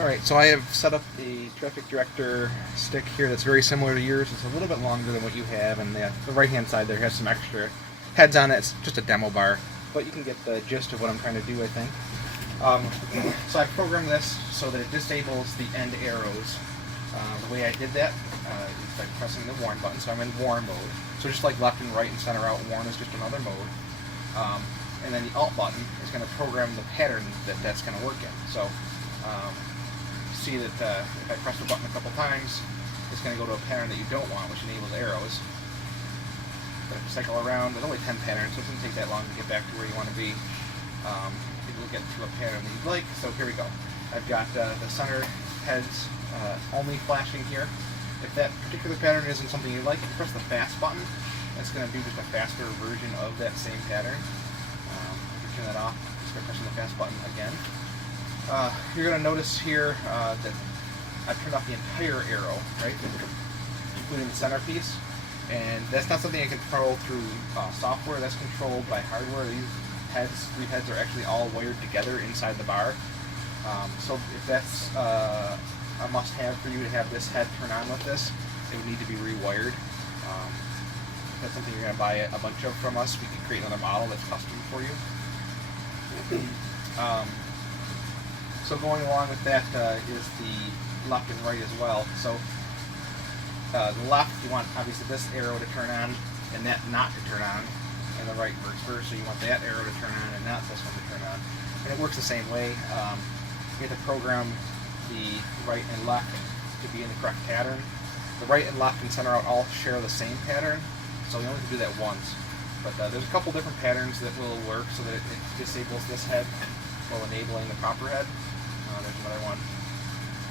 Alright, so I have set up the traffic director stick here that's very similar to yours. It's a little bit longer than what you have, and the right hand side there has some extra heads on it. It's just a demo bar, but you can get the gist of what I'm trying to do, I think. So I programmed this so that it disables the end arrows. The way I did that is by pressing the warn button, so I'm in warn mode. So just like left and right and center out, warn is just another mode. And then the alt button is going to program the pattern that's going to work in. So see that if I press the button a couple times, it's going to go to a pattern that you don't want, which enables arrows. But if you cycle around, there's only 10 patterns, so it doesn't take that long to get back to where you want to be. You'll get to a pattern that you'd like. So here we go. I've got the center heads only flashing here. If that particular pattern isn't something you like, you can press the fast button. That's going to do just a faster version of that same pattern. I can turn that off just by pressing the fast button again. You're going to notice here that I've turned off the entire arrow, right, including the centerpiece. And that's not something I control through software. That's controlled by hardware. These three heads are actually all wired together inside the bar. So if that's a must-have for you to have this head turn on with this, it would need to be rewired. If that's something you're going to buy a bunch of from us, we can create another model that's custom for you. So going along with that is the left and right as well. So the left, you want obviously this arrow to turn on and that not to turn on, and the right works first, so you want that arrow to turn on and not this one to turn on. And it works the same way. You have to program the right and left to be in the correct pattern. The right and left and center out all share the same pattern, so you only have to do that once. But there's a couple different patterns that will work so that it disables this head while enabling the proper head. There's another one.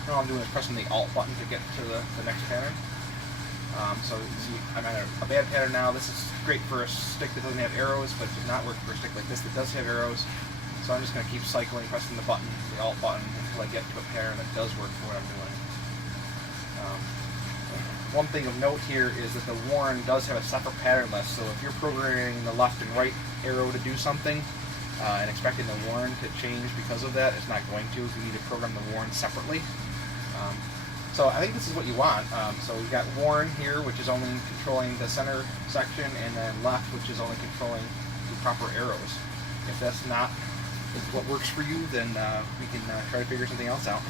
All I'm doing is pressing the Alt button to get to the next pattern. So you see, I'm on a bad pattern now. This is great for a stick that doesn't have arrows, but it does not work for a stick like this that does have arrows. So I'm just going to keep cycling, pressing the button, the Alt button, until I get to a pattern that does work for what I'm doing. One thing of note here is that the warn does have a separate pattern list, so if you're programming the left and right arrow to do something, and expecting the warn to change because of that, it's not going to. You need to program the warn separately. So I think this is what you want. So we've got warn here, which is only controlling the center section, and then left, which is only controlling the proper arrows. If that's not what works for you, then we can try to figure something else out.